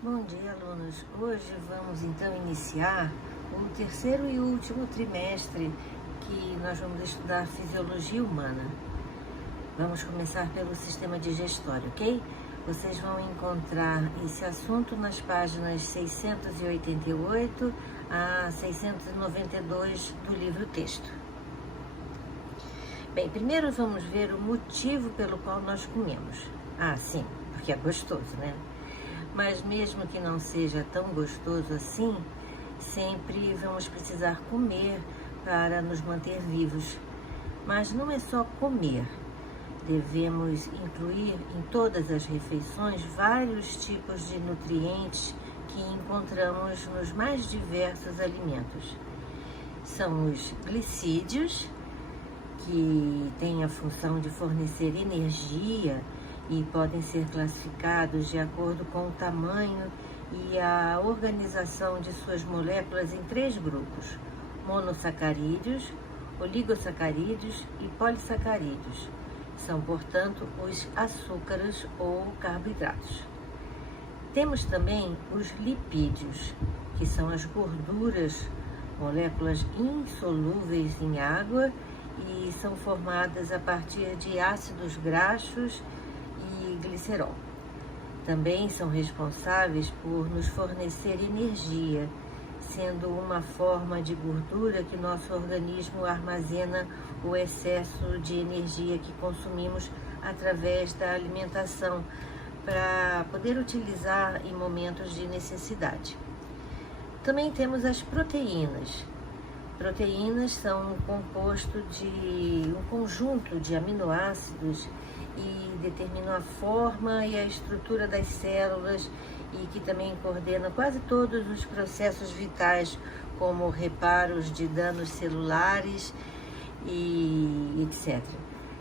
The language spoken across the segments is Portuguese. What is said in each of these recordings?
Bom dia, alunos. Hoje vamos então iniciar o terceiro e último trimestre que nós vamos estudar fisiologia humana. Vamos começar pelo sistema digestório, ok? Vocês vão encontrar esse assunto nas páginas 688 a 692 do livro texto. Bem, primeiro vamos ver o motivo pelo qual nós comemos. Ah, sim, porque é gostoso, né? Mas mesmo que não seja tão gostoso assim, sempre vamos precisar comer para nos manter vivos. Mas não é só comer. Devemos incluir em todas as refeições vários tipos de nutrientes que encontramos nos mais diversos alimentos. São os glicídios, que têm a função de fornecer energia e podem ser classificados de acordo com o tamanho e a organização de suas moléculas em 3 grupos: monossacarídeos, oligosacarídeos e polissacarídeos. São, portanto, os açúcares ou carboidratos. Temos também os lipídios, que são as gorduras, moléculas insolúveis em água e são formadas a partir de ácidos graxos e glicerol. Também são responsáveis por nos fornecer energia, sendo uma forma de gordura que nosso organismo armazena o excesso de energia que consumimos através da alimentação, para poder utilizar em momentos de necessidade. Também temos as proteínas. Proteínas são um conjunto de aminoácidos e determinam a forma e a estrutura das células e que também coordena quase todos os processos vitais, como reparos de danos celulares e etc.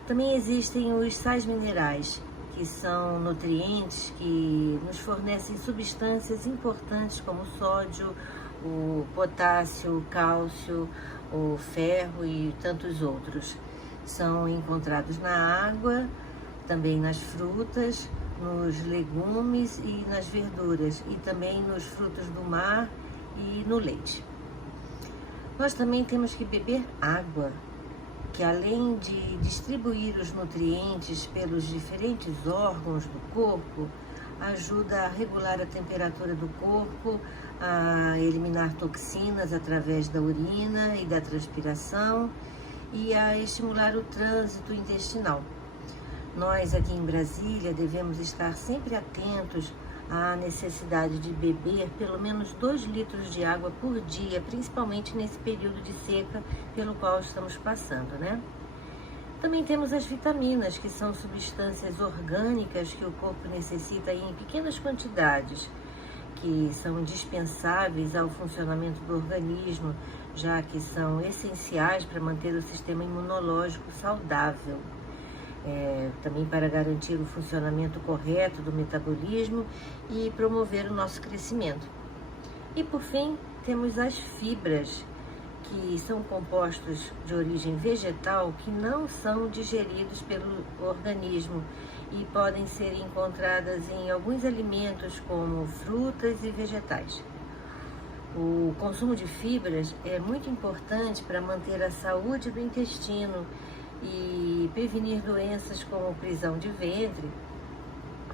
Também existem os sais minerais, que são nutrientes que nos fornecem substâncias importantes como o sódio, o potássio, o cálcio, o ferro e tantos outros. São encontrados na água, também nas frutas, nos legumes e nas verduras, e também nos frutos do mar e no leite. Nós também temos que beber água, que além de distribuir os nutrientes pelos diferentes órgãos do corpo, ajuda a regular a temperatura do corpo, a eliminar toxinas através da urina e da transpiração e a estimular o trânsito intestinal. Nós aqui em Brasília devemos estar sempre atentos à necessidade de beber pelo menos 2 litros de água por dia, principalmente nesse período de seca pelo qual estamos passando, né? Também temos as vitaminas, que são substâncias orgânicas que o corpo necessita em pequenas quantidades, que são indispensáveis ao funcionamento do organismo, já que são essenciais para manter o sistema imunológico saudável. Também para garantir o funcionamento correto do metabolismo e promover o nosso crescimento. E por fim, temos as fibras, que são compostos de origem vegetal que não são digeridos pelo organismo e podem ser encontradas em alguns alimentos como frutas e vegetais. O consumo de fibras é muito importante para manter a saúde do intestino e prevenir doenças como prisão de ventre,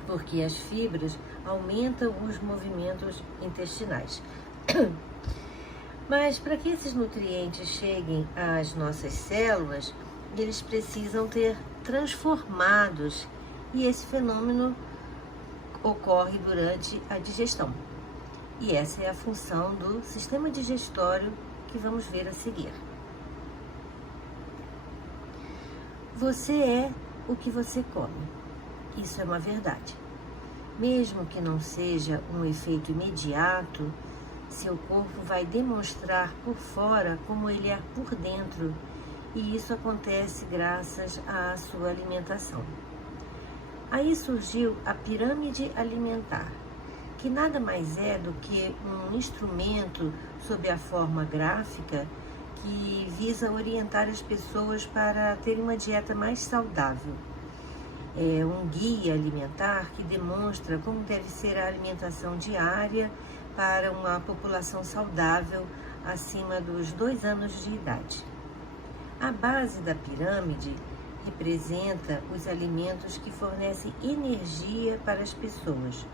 porque as fibras aumentam os movimentos intestinais. Mas para que esses nutrientes cheguem às nossas células, eles precisam ter transformados, e esse fenômeno ocorre durante a digestão. E essa é a função do sistema digestório que vamos ver a seguir. Você é o que você come. Isso é uma verdade. Mesmo que não seja um efeito imediato, seu corpo vai demonstrar por fora como ele é por dentro, e isso acontece graças à sua alimentação. Aí surgiu a pirâmide alimentar, que nada mais é do que um instrumento sob a forma gráfica que visa orientar as pessoas para terem uma dieta mais saudável. um guia alimentar que demonstra como deve ser a alimentação diária para uma população saudável acima dos 2 anos de idade. A base da pirâmide representa os alimentos que fornecem energia para as pessoas.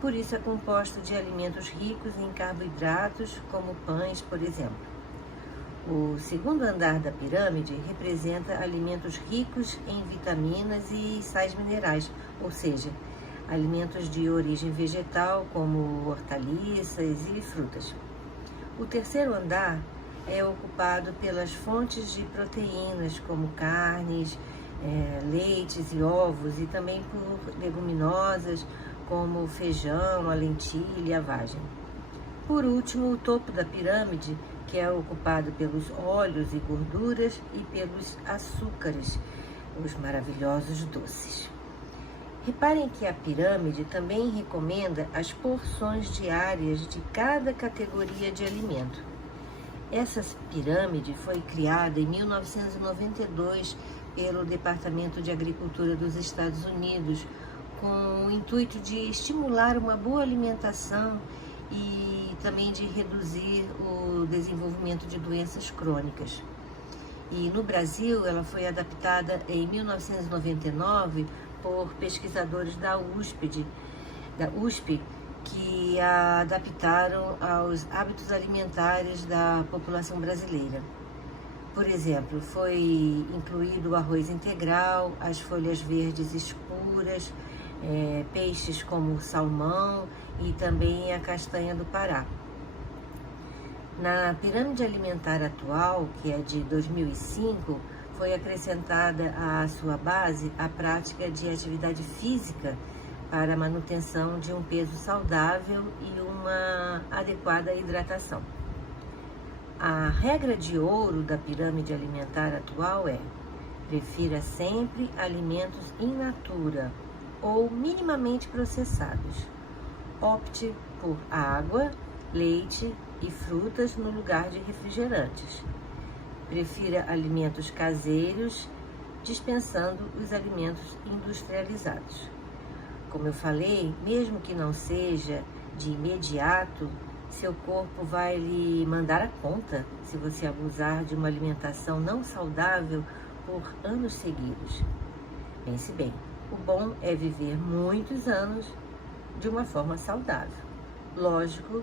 Por isso é composto de alimentos ricos em carboidratos, como pães, por exemplo. O segundo andar da pirâmide representa alimentos ricos em vitaminas e sais minerais, ou seja, alimentos de origem vegetal, como hortaliças e frutas. O terceiro andar é ocupado pelas fontes de proteínas, como carnes, leites e ovos, e também por leguminosas, como o feijão, a lentilha e a vagem. Por último, o topo da pirâmide, que é ocupado pelos óleos e gorduras e pelos açúcares, os maravilhosos doces. Reparem que a pirâmide também recomenda as porções diárias de cada categoria de alimento. Essa pirâmide foi criada em 1992 pelo Departamento de Agricultura dos Estados Unidos, com o intuito de estimular uma boa alimentação e também de reduzir o desenvolvimento de doenças crônicas. E no Brasil, ela foi adaptada em 1999 por pesquisadores da USP, que a adaptaram aos hábitos alimentares da população brasileira. Por exemplo, foi incluído o arroz integral, as folhas verdes escuras, peixes como o salmão e também a castanha do Pará. Na pirâmide alimentar atual, que é de 2005, foi acrescentada à sua base a prática de atividade física para a manutenção de um peso saudável e uma adequada hidratação. A regra de ouro da pirâmide alimentar atual é: prefira sempre alimentos in natura ou minimamente processados. Opte por água, leite e frutas no lugar de refrigerantes. Prefira alimentos caseiros, dispensando os alimentos industrializados. Como eu falei, mesmo que não seja de imediato, seu corpo vai lhe mandar a conta se você abusar de uma alimentação não saudável por anos seguidos. Pense bem, o bom é viver muitos anos de uma forma saudável. Lógico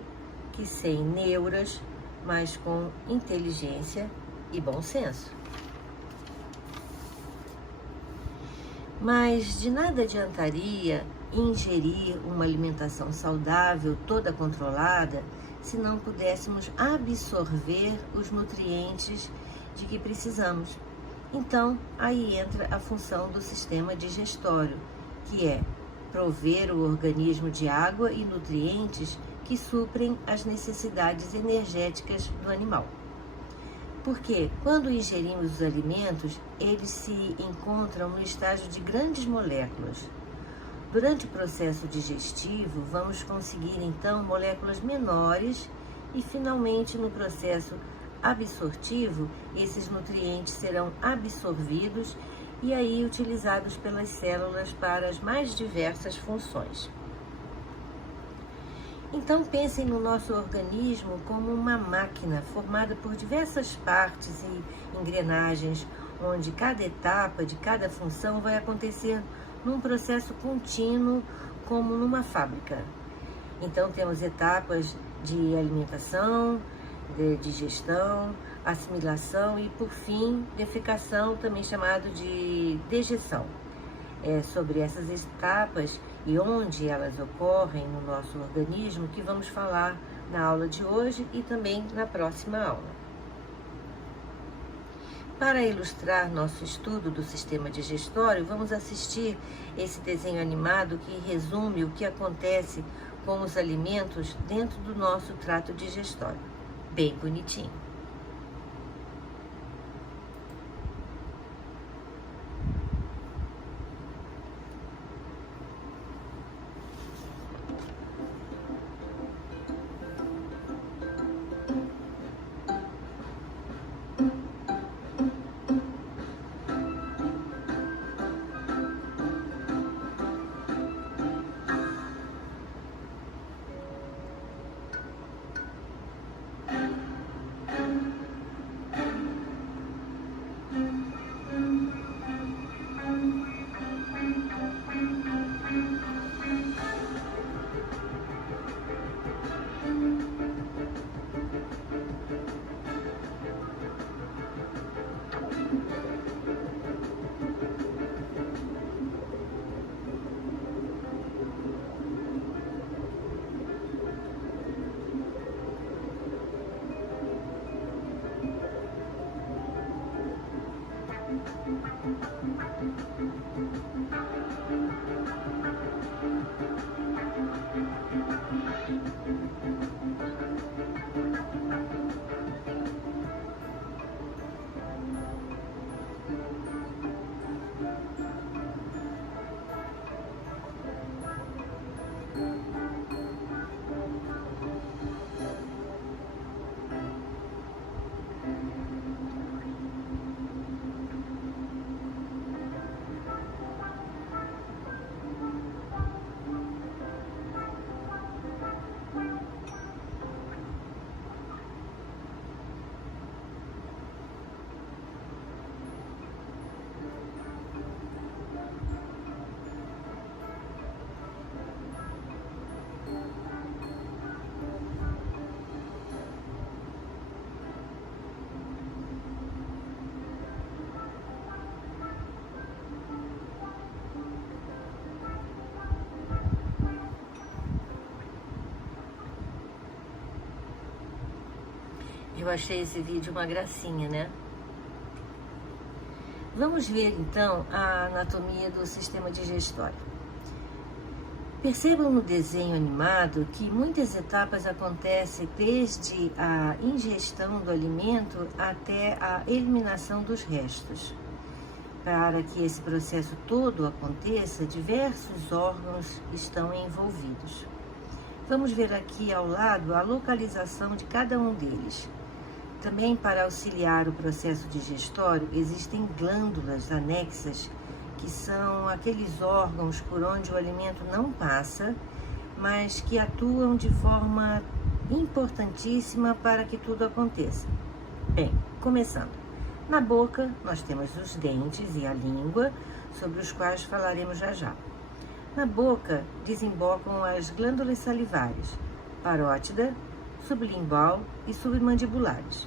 que sem neuras, mas com inteligência e bom senso. Mas de nada adiantaria ingerir uma alimentação saudável, toda controlada, se não pudéssemos absorver os nutrientes de que precisamos. Então, aí entra a função do sistema digestório, que é prover o organismo de água e nutrientes que suprem as necessidades energéticas do animal. Porque quando ingerimos os alimentos, eles se encontram no estágio de grandes moléculas. Durante o processo digestivo, vamos conseguir então moléculas menores e finalmente no processo absortivo, esses nutrientes serão absorvidos e aí utilizados pelas células para as mais diversas funções. Então pensem no nosso organismo como uma máquina formada por diversas partes e engrenagens, onde cada etapa de cada função vai acontecer num processo contínuo, como numa fábrica. Então temos etapas de alimentação, de digestão, assimilação e, por fim, defecação, também chamado de dejeção. É sobre essas etapas e onde elas ocorrem no nosso organismo que vamos falar na aula de hoje e também na próxima aula. Para ilustrar nosso estudo do sistema digestório, vamos assistir esse desenho animado que resume o que acontece com os alimentos dentro do nosso trato digestório. Bem bonitinho. Eu achei esse vídeo uma gracinha, né? Vamos ver então a anatomia do sistema digestório. Percebam no desenho animado que muitas etapas acontecem desde a ingestão do alimento até a eliminação dos restos. Para que esse processo todo aconteça, diversos órgãos estão envolvidos. Vamos ver aqui ao lado a localização de cada um deles. Também, para auxiliar o processo digestório, existem glândulas anexas, que são aqueles órgãos por onde o alimento não passa, mas que atuam de forma importantíssima para que tudo aconteça. Bem, começando. Na boca, nós temos os dentes e a língua, sobre os quais falaremos já já. Na boca, desembocam as glândulas salivares, parótida, sublingual e submandibulares.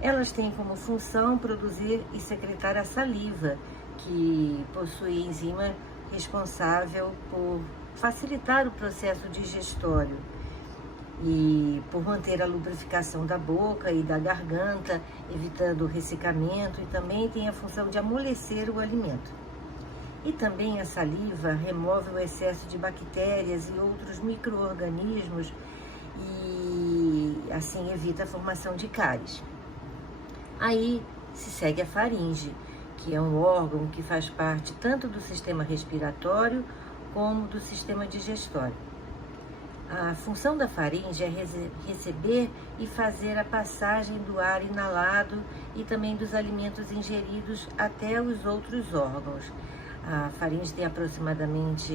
Elas têm como função produzir e secretar a saliva, que possui enzima responsável por facilitar o processo digestório e por manter a lubrificação da boca e da garganta, evitando o ressecamento, e também tem a função de amolecer o alimento. E também a saliva remove o excesso de bactérias e outros micro-organismos e assim evita a formação de cáries. Aí se segue a faringe, que é um órgão que faz parte tanto do sistema respiratório como do sistema digestório. A função da faringe é receber e fazer a passagem do ar inalado e também dos alimentos ingeridos até os outros órgãos. A faringe tem aproximadamente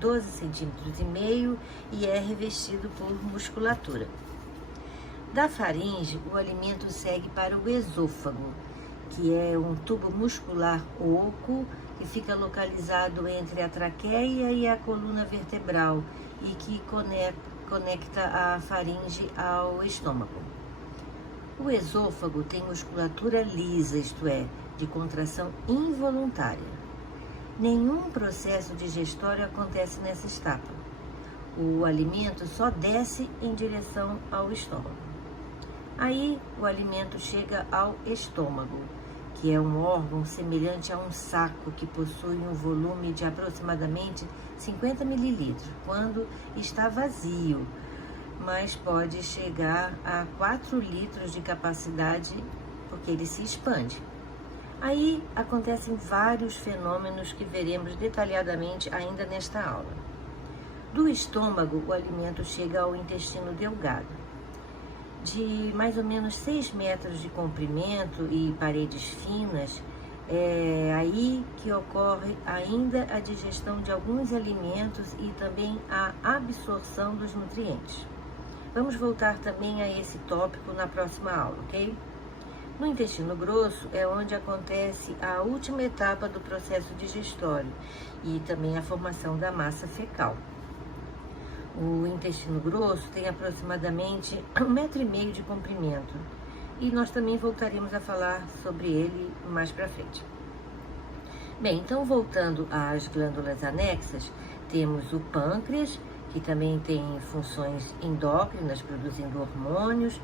12,5 centímetros e é revestido por musculatura. Da faringe, o alimento segue para o esôfago, que é um tubo muscular oco que fica localizado entre a traqueia e a coluna vertebral e que conecta a faringe ao estômago. O esôfago tem musculatura lisa, isto é, de contração involuntária. Nenhum processo digestório acontece nessa etapa. O alimento só desce em direção ao estômago. Aí o alimento chega ao estômago, que é um órgão semelhante a um saco que possui um volume de aproximadamente 50 mililitros, quando está vazio, mas pode chegar a 4 litros de capacidade, porque ele se expande. Aí acontecem vários fenômenos que veremos detalhadamente ainda nesta aula. Do estômago, o alimento chega ao intestino delgado. De mais ou menos 6 metros de comprimento e paredes finas, é aí que ocorre ainda a digestão de alguns alimentos e também a absorção dos nutrientes. Vamos voltar também a esse tópico na próxima aula, ok? No intestino grosso é onde acontece a última etapa do processo digestório e também a formação da massa fecal. O intestino grosso tem aproximadamente 1,5 metro de comprimento e nós também voltaremos a falar sobre ele mais para frente. Bem, então voltando às glândulas anexas, temos o pâncreas, que também tem funções endócrinas, produzindo hormônios,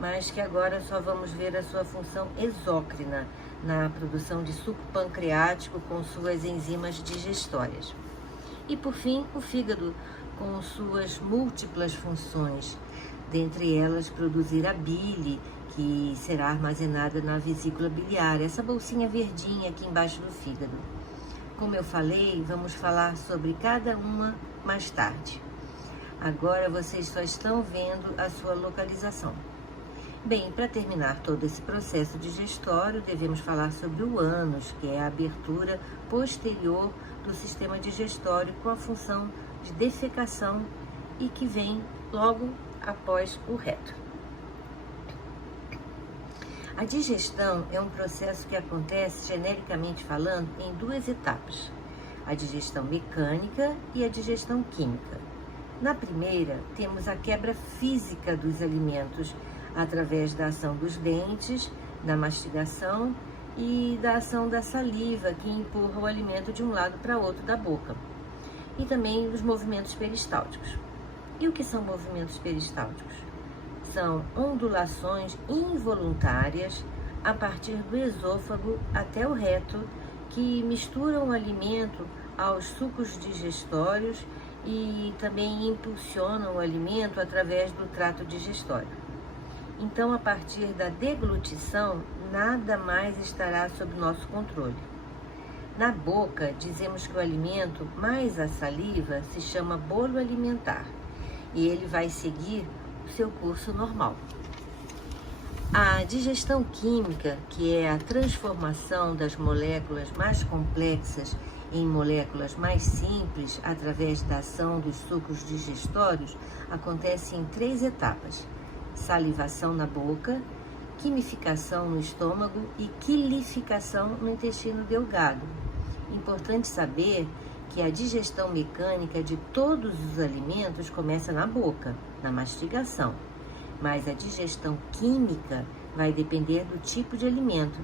mas que agora só vamos ver a sua função exócrina, na produção de suco pancreático com suas enzimas digestórias. E por fim, o fígado, com suas múltiplas funções, dentre elas produzir a bile, que será armazenada na vesícula biliar, essa bolsinha verdinha aqui embaixo do fígado. Como eu falei, vamos falar sobre cada uma mais tarde. Agora vocês só estão vendo a sua localização. Bem, para terminar todo esse processo digestório, devemos falar sobre o ânus, que é a abertura posterior do sistema digestório com a função de defecação e que vem logo após o reto. A digestão é um processo que acontece, genericamente falando, em duas etapas: a digestão mecânica e a digestão química. Na primeira, temos a quebra física dos alimentos através da ação dos dentes, da mastigação e da ação da saliva, que empurra o alimento de um lado para outro da boca, e também os movimentos peristálticos. E o que são movimentos peristálticos? São ondulações involuntárias a partir do esôfago até o reto, que misturam o alimento aos sucos digestórios e também impulsionam o alimento através do trato digestório. Então, a partir da deglutição, nada mais estará sob nosso controle. Na boca, dizemos que o alimento mais a saliva se chama bolo alimentar e ele vai seguir o seu curso normal. A digestão química, que é a transformação das moléculas mais complexas em moléculas mais simples através da ação dos sucos digestórios, acontece em 3 etapas: salivação na boca, quimificação no estômago e quilificação no intestino delgado. Importante saber que a digestão mecânica de todos os alimentos começa na boca, na mastigação, mas a digestão química vai depender do tipo de alimento.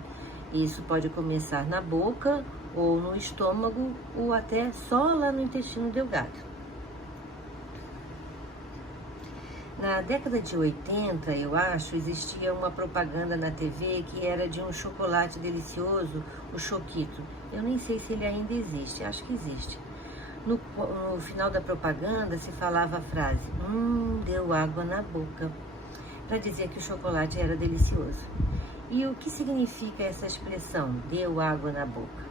Isso pode começar na boca ou no estômago ou até só lá no intestino delgado. Na década de 80, eu acho, existia uma propaganda na TV que era de um chocolate delicioso, o Choquito. Eu nem sei se ele ainda existe, acho que existe. No final da propaganda se falava a frase, deu água na boca, para dizer que o chocolate era delicioso. E o que significa essa expressão, deu água na boca?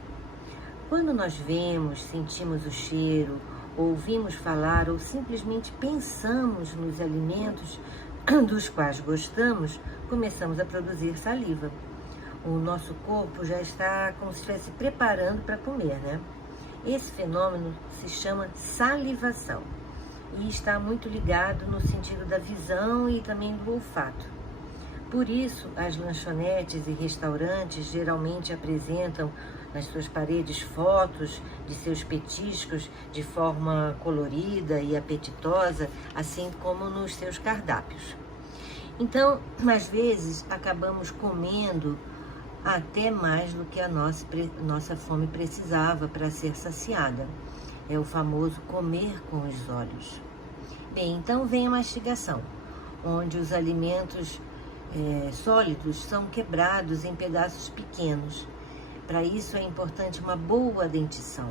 Quando nós vemos, sentimos o cheiro, ouvimos falar ou simplesmente pensamos nos alimentos dos quais gostamos, começamos a produzir saliva. O nosso corpo já está como se estivesse preparando para comer, né? Esse fenômeno se chama salivação e está muito ligado no sentido da visão e também do olfato. Por isso, as lanchonetes e restaurantes geralmente apresentam nas suas paredes fotos de seus petiscos de forma colorida e apetitosa, assim como nos seus cardápios. Então, às vezes, acabamos comendo até mais do que a nossa fome precisava para ser saciada. É o famoso comer com os olhos. Bem, então vem a mastigação, onde os alimentos sólidos são quebrados em pedaços pequenos. Para isso é importante uma boa dentição.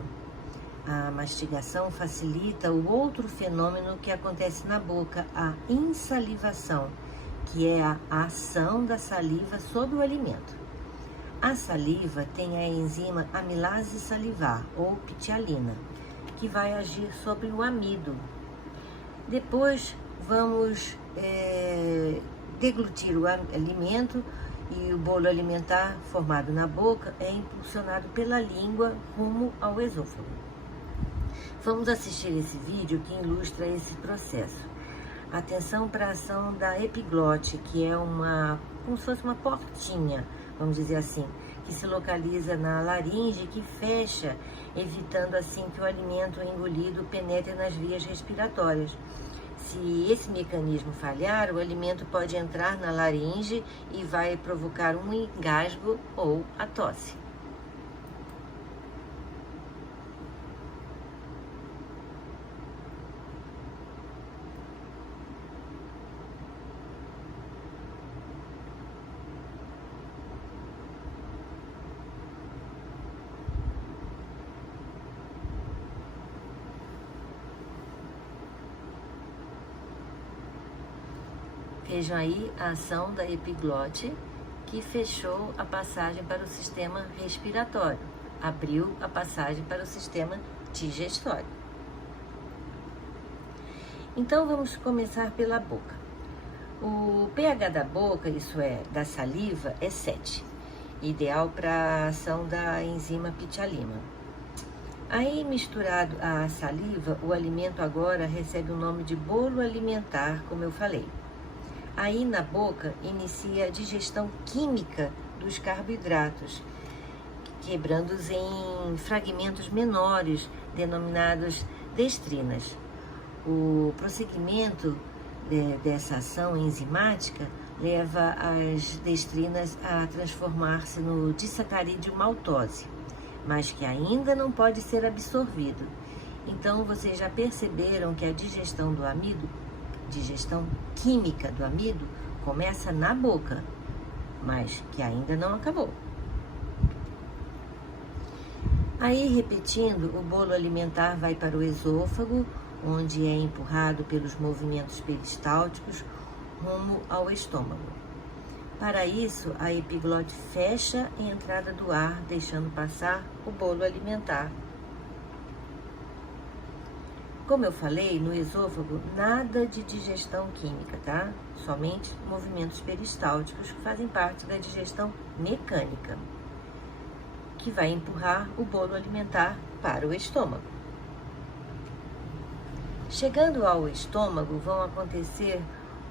A mastigação facilita o outro fenômeno que acontece na boca, a insalivação, que é a ação da saliva sobre o alimento. A saliva tem a enzima amilase salivar, ou ptialina, que vai agir sobre o amido. Depois vamos deglutir o alimento e o bolo alimentar formado na boca é impulsionado pela língua rumo ao esôfago. Vamos assistir esse vídeo que ilustra esse processo. Atenção para a ação da epiglote, que é como se fosse uma portinha, vamos dizer assim, que se localiza na laringe e que fecha, evitando assim que o alimento engolido penetre nas vias respiratórias. Se esse mecanismo falhar, o alimento pode entrar na laringe e vai provocar um engasgo ou a tosse. Vejam aí a ação da epiglote, que fechou a passagem para o sistema respiratório, abriu a passagem para o sistema digestório. Então vamos começar pela boca. O pH da boca, isso é, da saliva, é 7, ideal para a ação da enzima pitialina. Aí, misturado à saliva, o alimento agora recebe o nome de bolo alimentar, como eu falei. Aí, na boca, inicia a digestão química dos carboidratos, quebrando-os em fragmentos menores, denominados destrinas. O prosseguimento dessa ação enzimática leva as destrinas a transformar-se no disacarídeo maltose, mas que ainda não pode ser absorvido. Então, vocês já perceberam que a digestão do amido, digestão química do amido, começa na boca, mas que ainda não acabou. Aí, repetindo, o bolo alimentar vai para o esôfago, onde é empurrado pelos movimentos peristálticos rumo ao estômago. Para isso, a epiglote fecha a entrada do ar, deixando passar o bolo alimentar. Como eu falei, no esôfago, nada de digestão química, tá? Somente movimentos peristálticos que fazem parte da digestão mecânica, que vai empurrar o bolo alimentar para o estômago. Chegando ao estômago, vão acontecer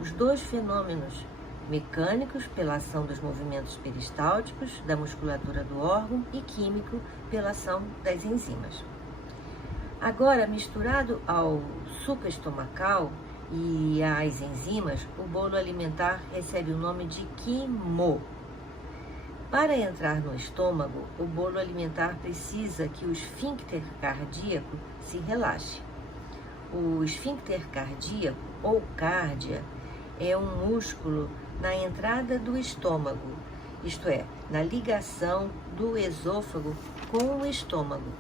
os dois fenômenos mecânicos, pela ação dos movimentos peristálticos, da musculatura do órgão, e químico, pela ação das enzimas. Agora, misturado ao suco estomacal e às enzimas, o bolo alimentar recebe o nome de quimo. Para entrar no estômago, o bolo alimentar precisa que o esfíncter cardíaco se relaxe. O esfíncter cardíaco, ou cárdia, é um músculo na entrada do estômago, isto é, na ligação do esôfago com o estômago.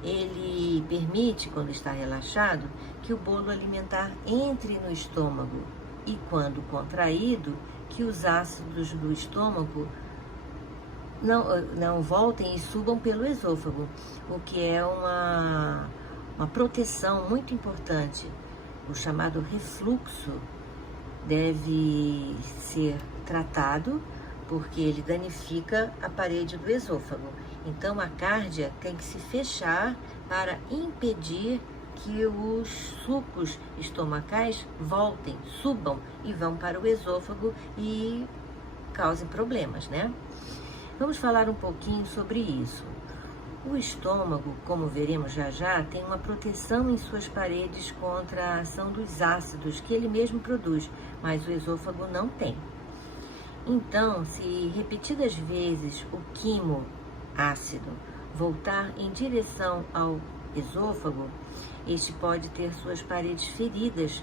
Ele permite, quando está relaxado, que o bolo alimentar entre no estômago e, quando contraído, que os ácidos do estômago não voltem e subam pelo esôfago, o que é uma proteção muito importante. O chamado refluxo deve ser tratado porque ele danifica a parede do esôfago. Então, a cárdia tem que se fechar para impedir que os sucos estomacais voltem, subam e vão para o esôfago e causem problemas, né? Vamos falar um pouquinho sobre isso. O estômago, como veremos já já, tem uma proteção em suas paredes contra a ação dos ácidos que ele mesmo produz, mas o esôfago não tem. Então, se repetidas vezes o quimo ácido voltar em direção ao esôfago, este pode ter suas paredes feridas,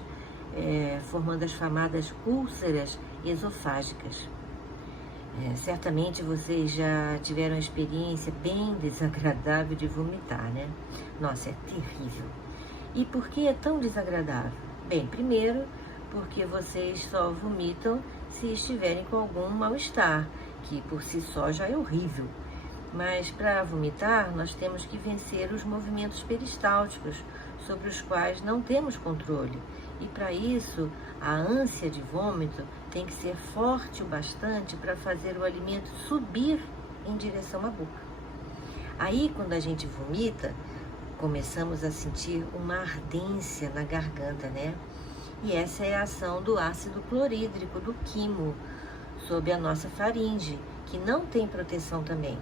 formando as chamadas úlceras esofágicas. Certamente vocês já tiveram a experiência bem desagradável de vomitar, né? Nossa, é terrível. E por que é tão desagradável? Bem, primeiro, porque vocês só vomitam se estiverem com algum mal-estar, que por si só já é horrível. Mas para vomitar, nós temos que vencer os movimentos peristálticos, sobre os quais não temos controle. E para isso, a ânsia de vômito tem que ser forte o bastante para fazer o alimento subir em direção à boca. Aí, quando a gente vomita, começamos a sentir uma ardência na garganta, né? E essa é a ação do ácido clorídrico, do quimo, sobre a nossa faringe, que não tem proteção também.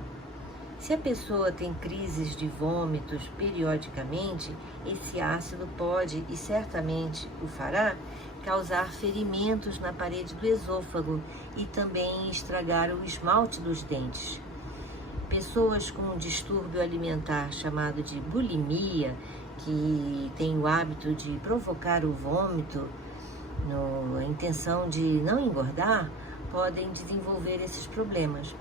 Se a pessoa tem crises de vômitos periodicamente, esse ácido pode, e certamente o fará, causar ferimentos na parede do esôfago e também estragar o esmalte dos dentes. Pessoas com um distúrbio alimentar chamado de bulimia, que tem o hábito de provocar o vômito, a intenção de não engordar, podem desenvolver esses problemas.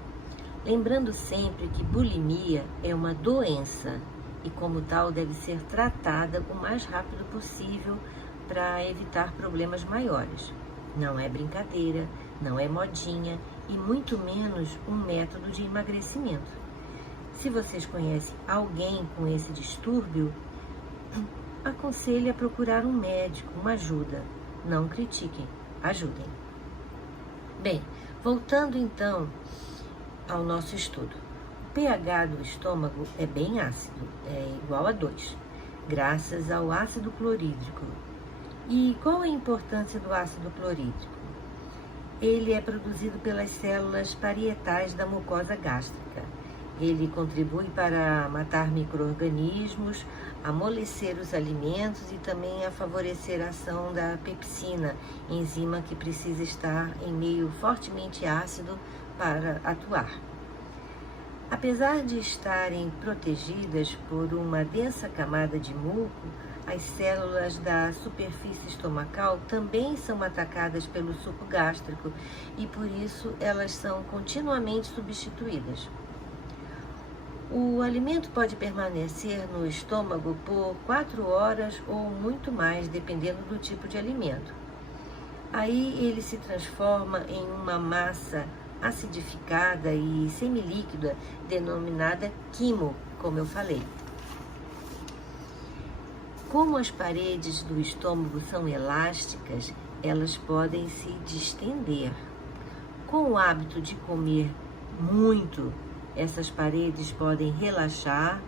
Lembrando sempre que bulimia é uma doença e, como tal, deve ser tratada o mais rápido possível para evitar problemas maiores. Não é brincadeira, não é modinha e muito menos um método de emagrecimento. Se vocês conhecem alguém com esse distúrbio, aconselho a procurar um médico, uma ajuda. Não critiquem, ajudem. Bem, voltando então ao nosso estudo. O pH do estômago é bem ácido, é igual a 2, graças ao ácido clorídrico. E qual a importância do ácido clorídrico? Ele é produzido pelas células parietais da mucosa gástrica. Ele contribui para matar micro-organismos, amolecer os alimentos e também a favorecer a ação da pepsina, enzima que precisa estar em meio fortemente ácido para atuar. Apesar de estarem protegidas por uma densa camada de muco, as células da superfície estomacal também são atacadas pelo suco gástrico e por isso elas são continuamente substituídas. O alimento pode permanecer no estômago por 4 horas ou muito mais, dependendo do tipo de alimento. Aí ele se transforma em uma massa acidificada e semilíquida, denominada quimo, como eu falei. Como as paredes do estômago são elásticas, elas podem se distender. Com o hábito de comer muito, essas paredes podem relaxar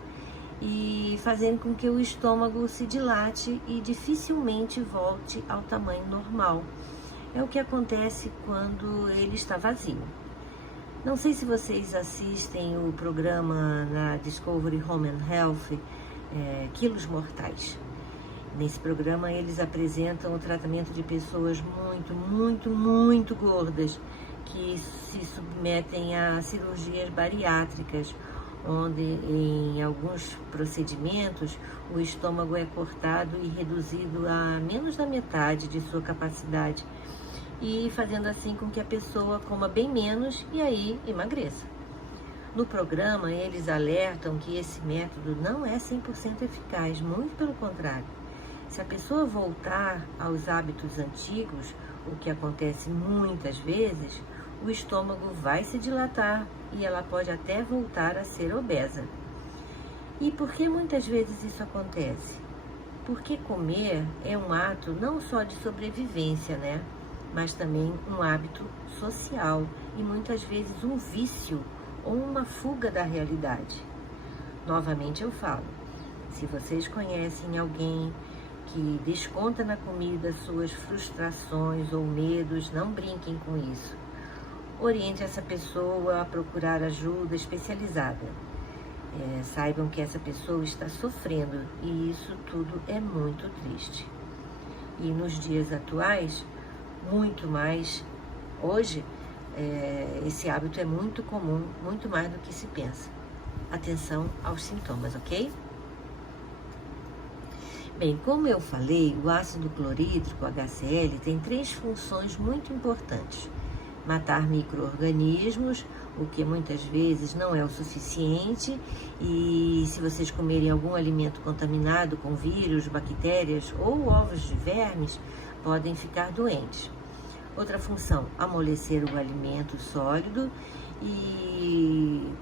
e fazer com que o estômago se dilate e dificilmente volte ao tamanho normal. É o que acontece quando ele está vazio. Não sei se vocês assistem o programa na Discovery Home and Health, Quilos Mortais. Nesse programa eles apresentam o tratamento de pessoas muito gordas que se submetem a cirurgias bariátricas, onde em alguns procedimentos o estômago é cortado e reduzido a menos da metade de sua capacidade, e fazendo assim com que a pessoa coma bem menos e aí emagreça. No programa, eles alertam que esse método não é 100% eficaz, muito pelo contrário. Se a pessoa voltar aos hábitos antigos, o que acontece muitas vezes, o estômago vai se dilatar e ela pode até voltar a ser obesa. E por que muitas vezes isso acontece? Porque comer é um ato não só de sobrevivência, né? Mas também um hábito social e muitas vezes um vício ou uma fuga da realidade. Novamente eu falo, se vocês conhecem alguém que desconta na comida suas frustrações ou medos, não brinquem com isso. Oriente essa pessoa a procurar ajuda especializada. Saibam que essa pessoa está sofrendo e isso tudo é muito triste. E nos dias atuais, muito mais, hoje, esse hábito é muito comum, muito mais do que se pensa. Atenção aos sintomas, ok? Bem, como eu falei, o ácido clorídrico, HCl, tem 3 funções muito importantes. Matar micro-organismos, o que muitas vezes não é o suficiente, e se vocês comerem algum alimento contaminado com vírus, bactérias ou ovos de vermes, podem ficar doentes. Outra função, amolecer o alimento sólido e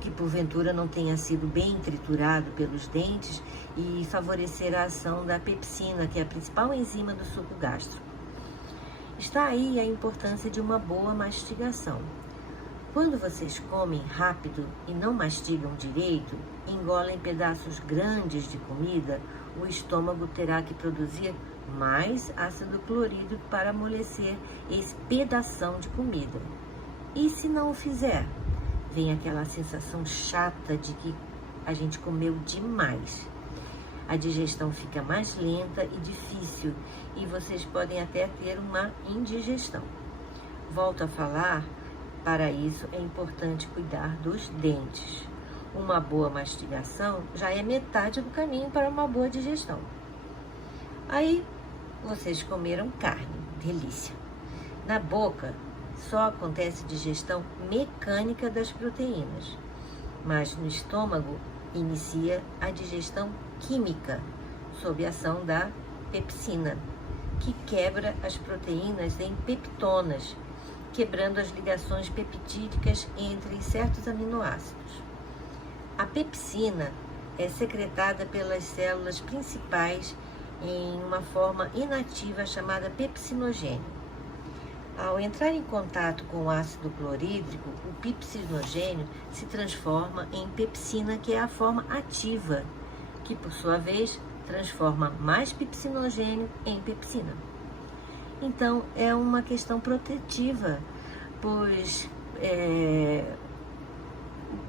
que porventura não tenha sido bem triturado pelos dentes e favorecer a ação da pepsina, que é a principal enzima do suco gástrico. Está aí a importância de uma boa mastigação. Quando vocês comem rápido e não mastigam direito, engolem pedaços grandes de comida, o estômago terá que produzir mais ácido clorídrico para amolecer esse pedação de comida. E se não o fizer, vem aquela sensação chata de que a gente comeu demais. A digestão fica mais lenta e difícil e vocês podem até ter uma indigestão. Volto a falar, para isso é importante cuidar dos dentes. Uma boa mastigação já é metade do caminho para uma boa digestão. Aí, vocês comeram carne, delícia. Na boca, só acontece digestão mecânica das proteínas, mas no estômago inicia a digestão química, sob a ação da pepsina, que quebra as proteínas em peptonas, quebrando as ligações peptídicas entre certos aminoácidos. A pepsina é secretada pelas células principais em uma forma inativa chamada pepsinogênio. Ao entrar em contato com o ácido clorídrico, o pepsinogênio se transforma em pepsina, que é a forma ativa, que por sua vez transforma mais pepsinogênio em pepsina. Então, é uma questão protetiva, pois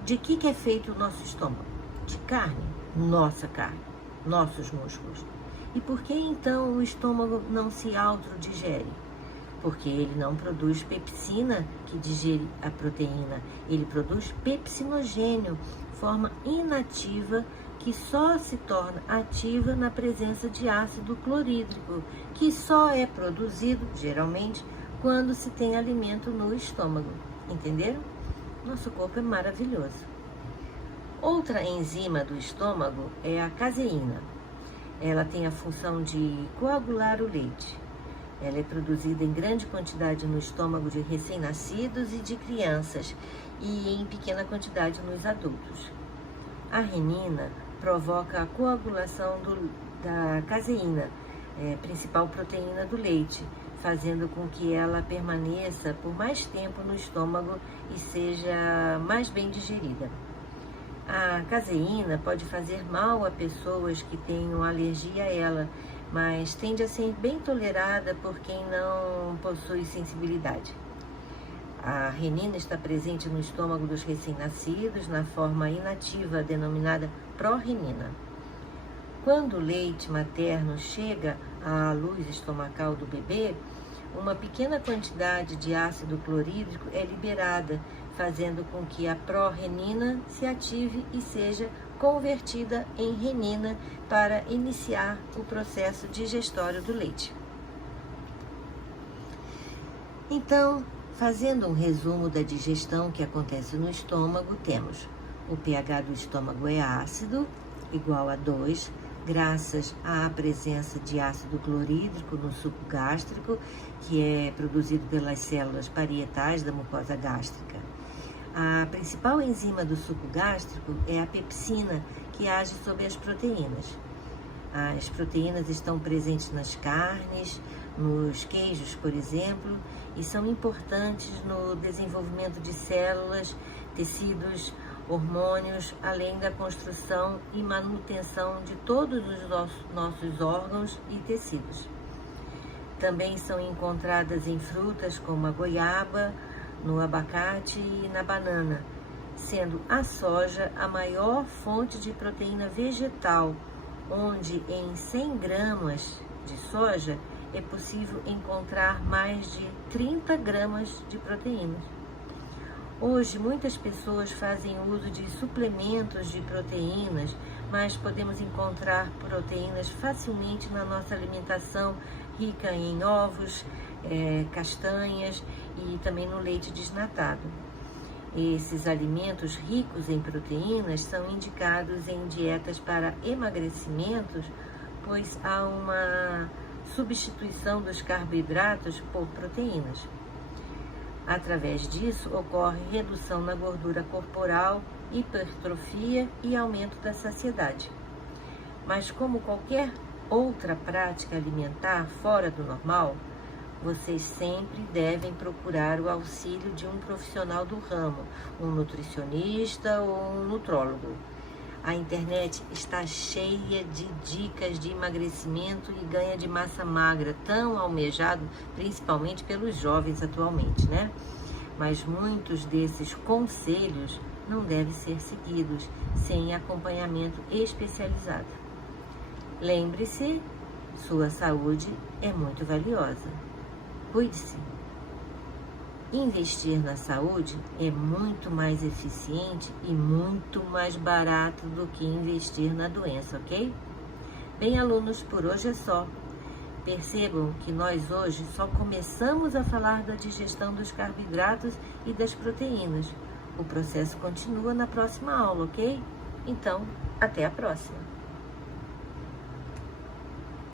de que é feito o nosso estômago? De carne, nossa carne, nossos músculos. E por que então o estômago não se autodigere? Porque ele não produz pepsina que digere a proteína, ele produz pepsinogênio, forma inativa que só se torna ativa na presença de ácido clorídrico, que só é produzido, geralmente, quando se tem alimento no estômago. Entenderam? Nosso corpo é maravilhoso. Outra enzima do estômago é a caseína. Ela tem a função de coagular o leite. Ela é produzida em grande quantidade no estômago de recém-nascidos e de crianças e em pequena quantidade nos adultos. A renina provoca a coagulação da caseína, principal proteína do leite, fazendo com que ela permaneça por mais tempo no estômago e seja mais bem digerida. A caseína pode fazer mal a pessoas que tenham alergia a ela, mas tende a ser bem tolerada por quem não possui sensibilidade. A renina está presente no estômago dos recém-nascidos na forma inativa, denominada pró-renina. Quando o leite materno chega à luz estomacal do bebê, uma pequena quantidade de ácido clorídrico é liberada, fazendo com que a pró-renina se ative e seja convertida em renina para iniciar o processo digestório do leite. Então, fazendo um resumo da digestão que acontece no estômago, temos o pH do estômago é ácido, igual a 2, graças à presença de ácido clorídrico no suco gástrico, que é produzido pelas células parietais da mucosa gástrica. A principal enzima do suco gástrico é a pepsina, que age sobre as proteínas. As proteínas estão presentes nas carnes, nos queijos, por exemplo, e são importantes no desenvolvimento de células, tecidos, hormônios, além da construção e manutenção de todos os nossos órgãos e tecidos. Também são encontradas em frutas como a goiaba, no abacate e na banana, sendo a soja a maior fonte de proteína vegetal, onde em 100 gramas de soja é possível encontrar mais de 30 gramas de proteínas. Hoje, muitas pessoas fazem uso de suplementos de proteínas, mas podemos encontrar proteínas facilmente na nossa alimentação, rica em ovos, castanhas e também no leite desnatado. Esses alimentos ricos em proteínas são indicados em dietas para emagrecimentos, pois há uma substituição dos carboidratos por proteínas. Através disso, ocorre redução na gordura corporal, hipertrofia e aumento da saciedade. Mas como qualquer outra prática alimentar fora do normal, vocês sempre devem procurar o auxílio de um profissional do ramo, um nutricionista ou um nutrólogo. A internet está cheia de dicas de emagrecimento e ganho de massa magra, tão almejado principalmente pelos jovens atualmente, né? Mas muitos desses conselhos não devem ser seguidos sem acompanhamento especializado. Lembre-se, sua saúde é muito valiosa. Cuide-se. Investir na saúde é muito mais eficiente e muito mais barato do que investir na doença, ok? Bem, alunos, por hoje é só. Percebam que nós hoje só começamos a falar da digestão dos carboidratos e das proteínas. O processo continua na próxima aula, ok? Então, até a próxima!